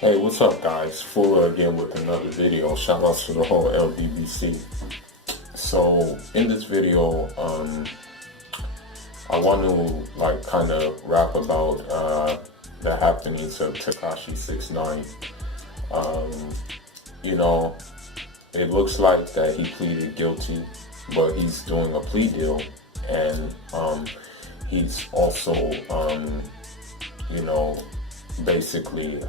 Hey, what's up guys? Fuller again with another video. Shout outs to the whole LBBC. So in this video, I want to kind of rap about the happenings of Tekashi 6ix9ine. You know, it looks like that he pleaded guilty, but he's doing a plea deal, and he's also you know, basically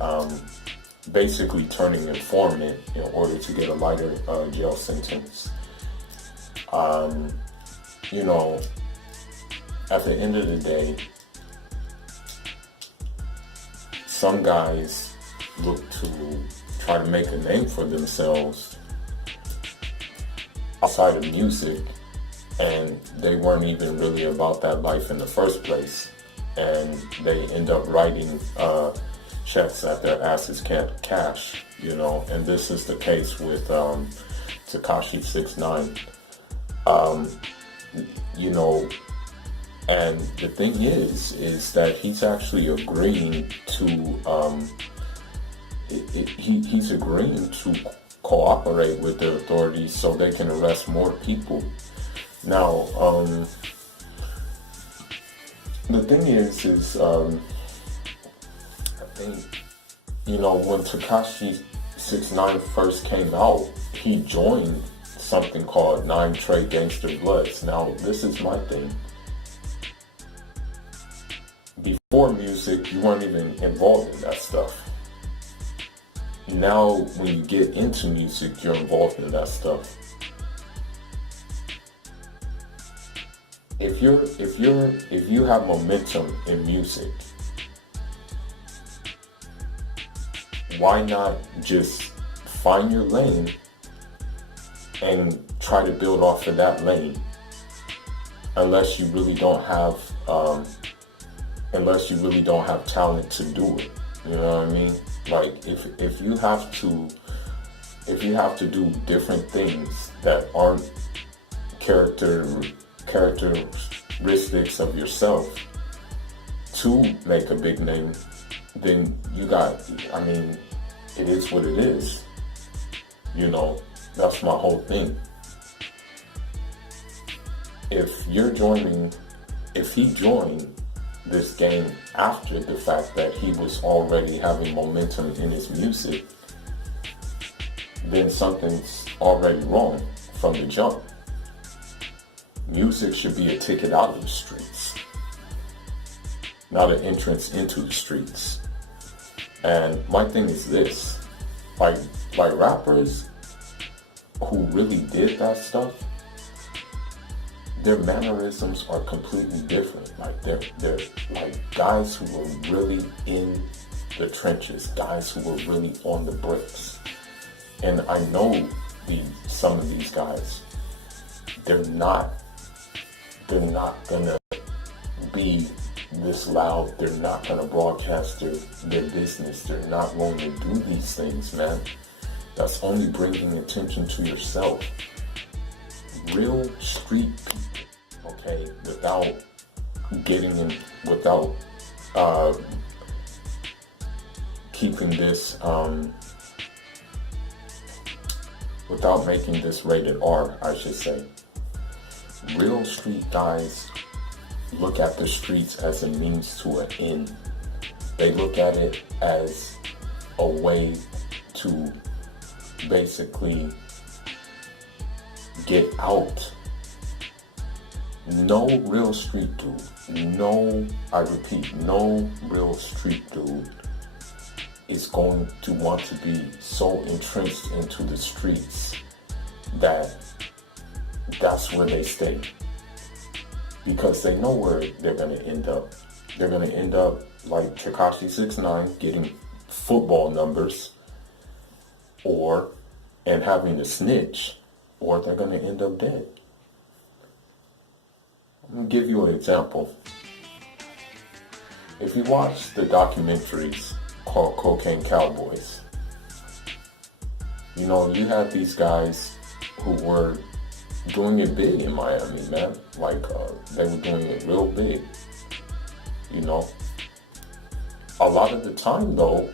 basically turning informant in order to get a lighter jail sentence. You know, at the end of the day, some guys look to try to make a name for themselves outside of music, and they weren't even really about that life in the first place, and they end up writing checks that their asses can't cash, you know. And this is the case with Tekashi 6ix9ine. You know, and the thing is that he's actually agreeing to he's agreeing to cooperate with the authorities so they can arrest more people. Now, the thing is I think, you know, when Tekashi 6ix9ine first came out, he joined something called 9 Trey Gangster Bloods. Now, this is my thing. Before music, you weren't even involved in that stuff. Now, when you get into music, you're involved in that stuff. If you have momentum in music, why not just find your lane and try to build off of that lane? Unless you really don't have talent to do it. You know what I mean? Like if you have to do different things that aren't characteristics of yourself to make a big name, then it is what it is. You know, that's my whole thing. If he joined this game after the fact that he was already having momentum in his music, then something's already wrong from the jump. Music should be a ticket out of the streets, not an entrance into the streets. And my thing is this, like rappers who really did that stuff, their mannerisms are completely different. Like they're like guys who were really in the trenches, guys who were really on the bricks. And I know some of these guys, they're not gonna be this loud. They're not gonna broadcast their business. They're not going to do these things, man. That's only bringing attention to yourself. Real street people, okay, without keeping this, without making this rated R, I should say. Real street guys look at the streets as a means to an end. They look at it as a way to basically get out. No real street dude, I repeat, no real street dude is going to want to be so entrenched into the streets that that's where they stay, because they know where they're going to end up. They're going to end up like Tekashi 6ix9ine, getting football numbers, and having to snitch, or they're going to end up dead. I'm going to give you an example. If you watch the documentaries called Cocaine Cowboys, you know, you had these guys who were doing it big in Miami, man. Like, they were doing it real big, you know. A lot of the time, though,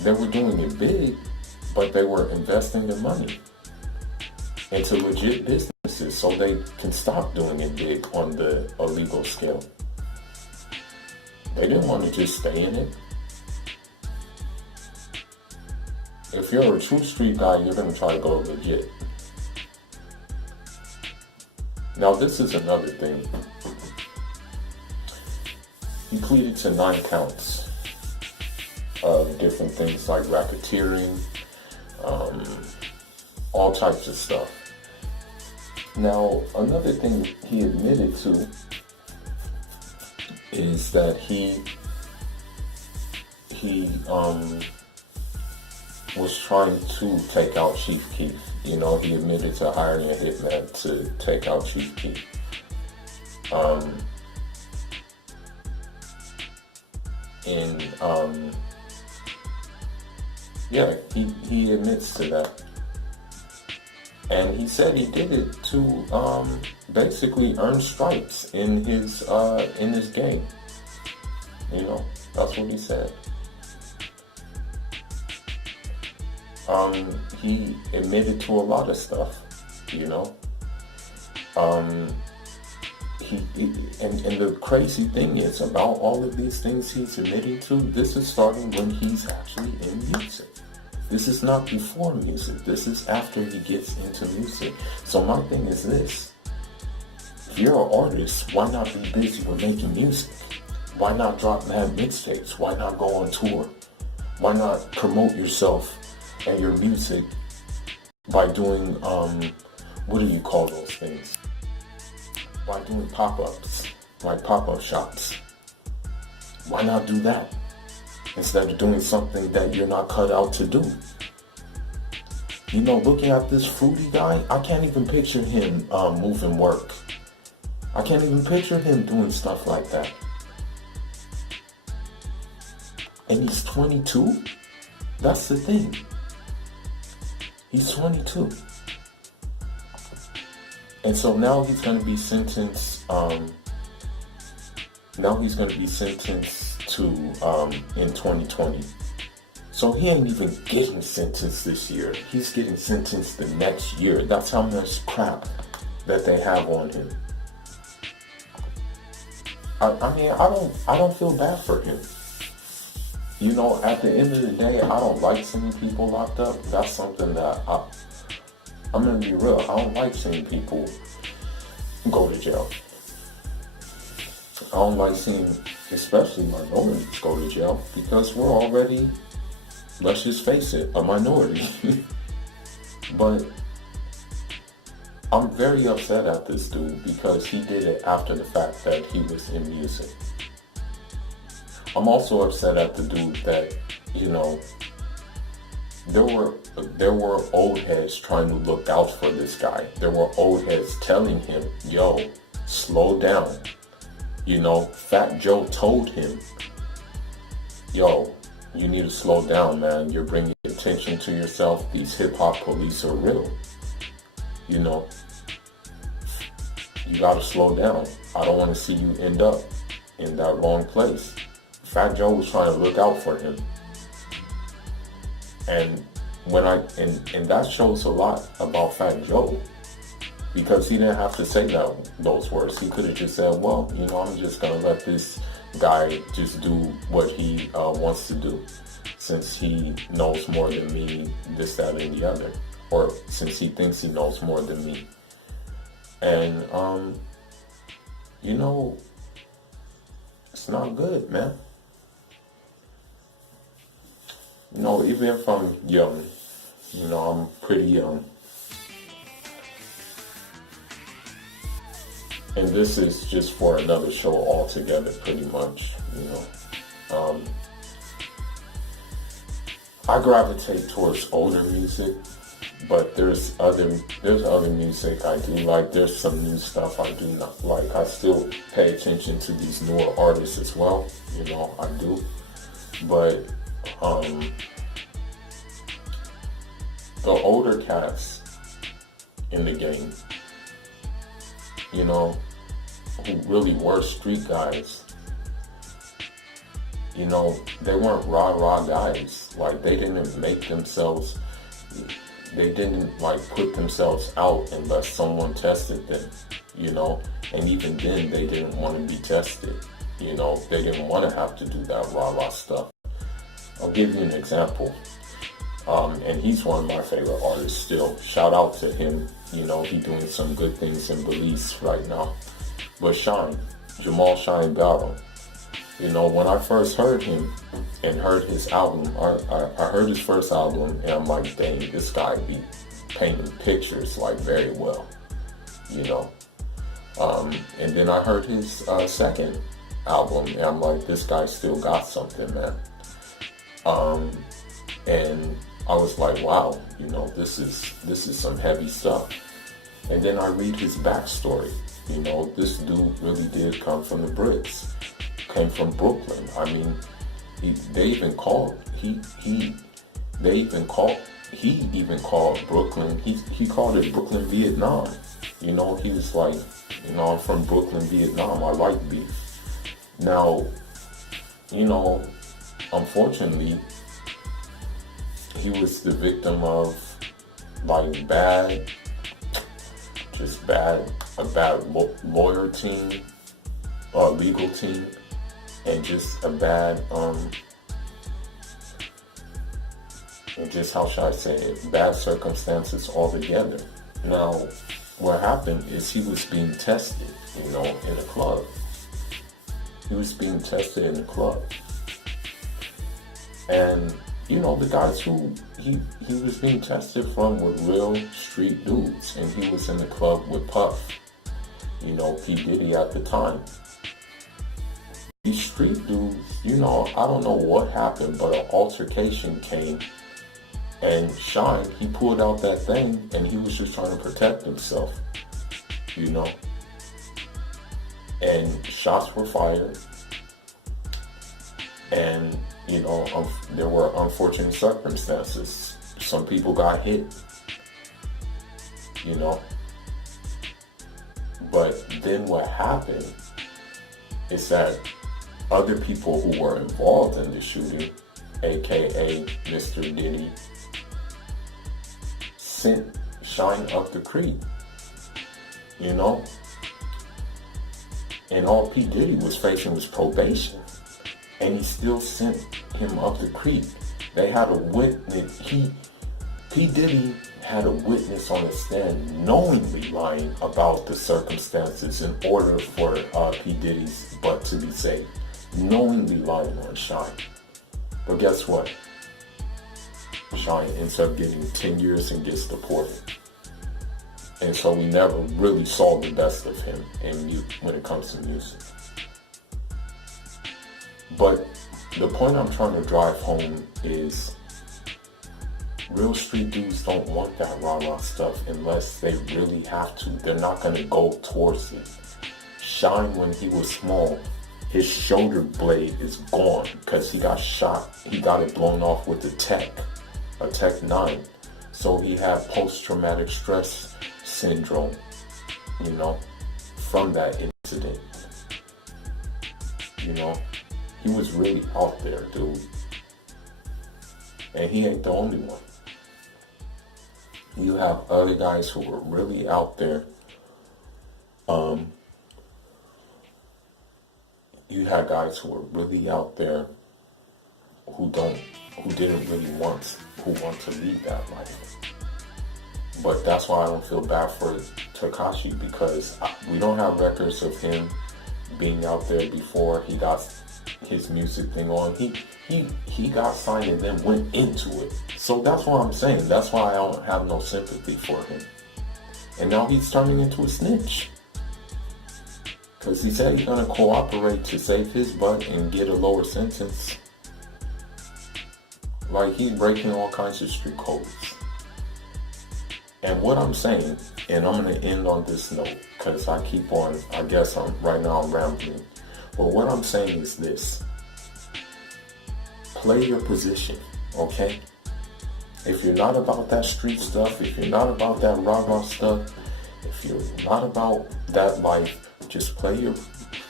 They were doing it big, but they were investing their money into legit businesses so they can stop doing it big on the illegal scale. They didn't want to just stay in it. If you're a true street guy, you're going to try to go legit. Now, this is another thing. He pleaded to 9 counts of different things like racketeering, all types of stuff. Now, another thing he admitted to is that he was trying to take out Chief Keef. You know, he admitted to hiring a hitman to take out Chief Keef. Yeah, he admits to that. And he said he did it to basically earn stripes in his game. You know, that's what he said. He admitted to a lot of stuff, you know. And the crazy thing is about all of these things he's admitting to, this is starting when he's actually in music. This is not before music. This is after he gets into music. So my thing is this. If you're an artist, why not be busy with making music? Why not drop mad mixtapes? Why not go on tour? Why not promote yourself and your music by doing, what do you call those things? By doing pop-ups, like pop-up shops. Why not do that instead of doing something that you're not cut out to do? You know, looking at this Fruity guy, I can't even picture him moving work. I can't even picture him doing stuff like that. And he's 22? That's the thing. He's 22. And so now he's going to be sentenced, to, in 2020. So he ain't even getting sentenced this year. He's getting sentenced the next year. That's how much crap that they have on him. I mean, I don't feel bad for him. You know, at the end of the day, I don't like seeing people locked up. That's something that I'm gonna be real. I don't like seeing people go to jail. I don't like seeing, especially minorities, go to jail because we're already, let's just face it, a minority. But I'm very upset at this dude because he did it after the fact that he was in music. I'm also upset at the dude that, you know, there were old heads trying to look out for this guy. There were old heads telling him, yo, slow down. You know, Fat Joe told him, yo, you need to slow down, man. You're bringing attention to yourself. These hip-hop police are real. You know, you gotta slow down. I don't want to see you end up in that wrong place. Fat Joe was trying to look out for him. And and that shows a lot about Fat Joe, because he didn't have to say those words. He could have just said, well, you know, I'm just gonna let this guy just do what he wants to do, since he knows more than me, this, that, and the other, or since he thinks he knows more than me. And you know, it's not good, man. You know, even if I'm young, you know, I'm pretty young. And this is just for another show altogether, pretty much, you know. I gravitate towards older music, but there's other music I do like. There's some new stuff I do not like. I still pay attention to these newer artists as well, you know, I do. But the older cats in the game, you know, who really were street guys, You know, they weren't rah-rah guys. Like, they didn't make themselves, they didn't like put themselves out unless someone tested them, you know, and even then they didn't want to be tested. You know, they didn't want to have to do that rah-rah stuff. I'll give you an example. And he's one of my favorite artists still. Shout out to him. You know, he's doing some good things in Belize right now. But Shine, Jamal Shine Battle. You know, when I first heard him and heard his album, I heard his first album and I'm like, dang, this guy be painting pictures like very well, you know. And then I heard his second album and I'm like, this guy still got something, man. And I was like, wow, you know, this is some heavy stuff. And then I read his backstory. You know, this dude really did come from the Brits. Came from Brooklyn. I mean, he even called Brooklyn. He called it Brooklyn, Vietnam. You know, he was like, you know, I'm from Brooklyn, Vietnam. I like beef. Now, you know, unfortunately, he was the victim of like a bad lawyer team, legal team, and just a bad, and just, how should I say it, bad circumstances altogether. Now, what happened is he was being tested, you know, in a club. He was being tested in a club. And, you know, the guys who he was being tested from were real street dudes. And he was in the club with Puff, you know, P. Diddy at the time. These street dudes, you know, I don't know what happened, but an altercation came. And Shine, he pulled out that thing and he was just trying to protect himself, you know. And shots were fired. And, you know, there were unfortunate circumstances. Some people got hit, you know. But then what happened is that other people who were involved in the shooting, aka Mr. Diddy, sent Shine up the creek, you know? And all P. Diddy was facing was probation. And he still sent him up the creek. They had a witness, P. Diddy had a witness on the stand knowingly lying about the circumstances in order for P. Diddy's butt to be saved. Knowingly lying on Shine. But guess what? Shine ends up getting 10 years and gets deported. And so we never really saw the best of him when it comes to music. But the point I'm trying to drive home is real street dudes don't want that rah-rah stuff unless they really have to. They're not going to go towards it. Shine, when he was small, his shoulder blade is gone because he got shot. He got it blown off with a Tech 9. So he had post-traumatic stress syndrome, you know, from that incident. You know, he was really out there, dude. And he ain't the only one. You have other guys who were really out there. You had guys who were really out there who didn't really want to lead that life. But that's why I don't feel bad for Tekashi, because we don't have records of him being out there before he got his music thing on. He got signed and then went into it. So that's what I'm saying. That's why I don't have no sympathy for him. And now he's turning into a snitch. Because he said he's going to cooperate to save his butt and get a lower sentence. Like, he's breaking all kinds of street codes. And what I'm saying, and I'm going to end on this note, because I guess right now I'm rambling. But what I'm saying is this. Play your position, okay? If you're not about that street stuff, if you're not about that rah-rah stuff, if you're not about that life, just play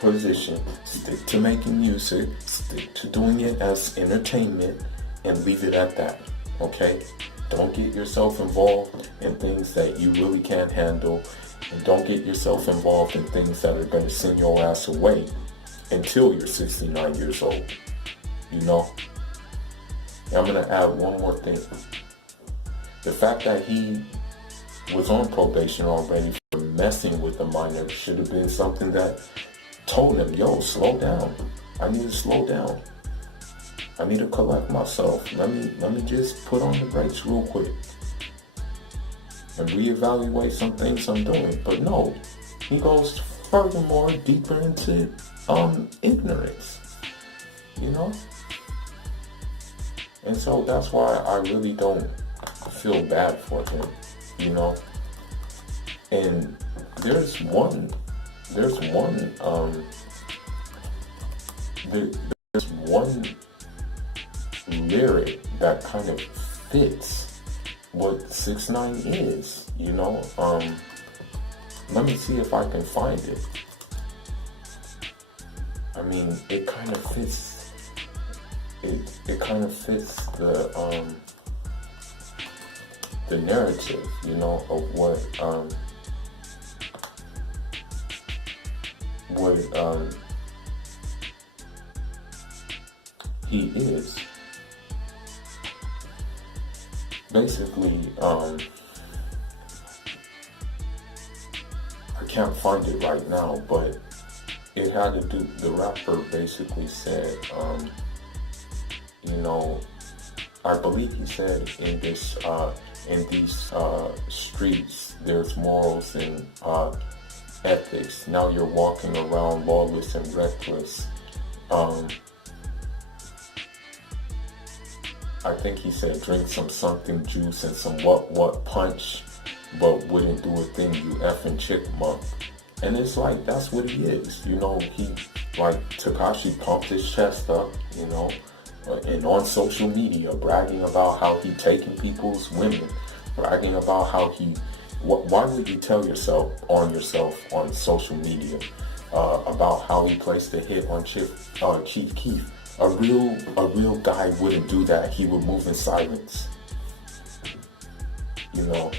position, stick to making music, stick to doing it as entertainment, and leave it at that, okay? Don't get yourself involved in things that you really can't handle, and don't get yourself involved in things that are going to send your ass away until you're 69 years old, you know? And I'm going to add one more thing. The fact that he was on probation already for messing with a minor should have been something that told him, yo, slow down. I need to slow down. I need to collect myself. Let me just put on the brakes real quick and reevaluate some things I'm doing. But no, he goes furthermore deeper into ignorance, you know? And so that's why I really don't feel bad for him, you know? And there's one lyric that kind of fits what 6ix9ine is, you know? Let me see if I can find it. I mean, it kind of fits, it kind of fits the narrative, you know, of what he is. Basically, I can't find it right now, but it had to do, the rapper basically said, you know, I believe he said in these streets, there's morals and ethics. Now you're walking around lawless and reckless. I think he said drink some something juice and some what punch, but wouldn't do a thing, you effing chickmunk. And it's like, that's what he is, you know. He, like, Tekashi pumped his chest up, you know, and on social media bragging about how he taking people's women, bragging about how he, why would you tell yourself on social media about how he placed a hit on Chief Keef? A real guy wouldn't do that. He would move in silence, you know.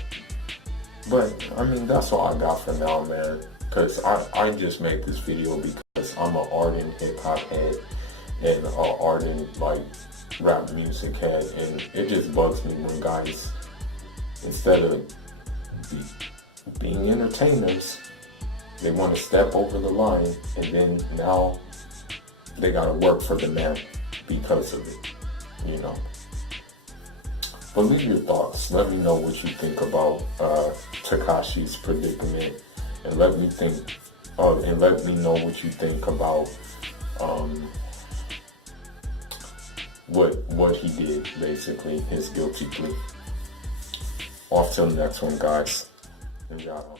But I mean, that's all I got for now, man. Cause I just made this video because I'm an ardent hip hop head and an ardent like rap music head, and it just bugs me when guys, instead of being entertainers, they want to step over the line, and then now they gotta work for the man because of it, you know. But leave your thoughts. Let me know what you think about Tekashi's predicament, and let me know what you think about what he did, basically, his guilty plea. Off till the next one, guys. And y'all.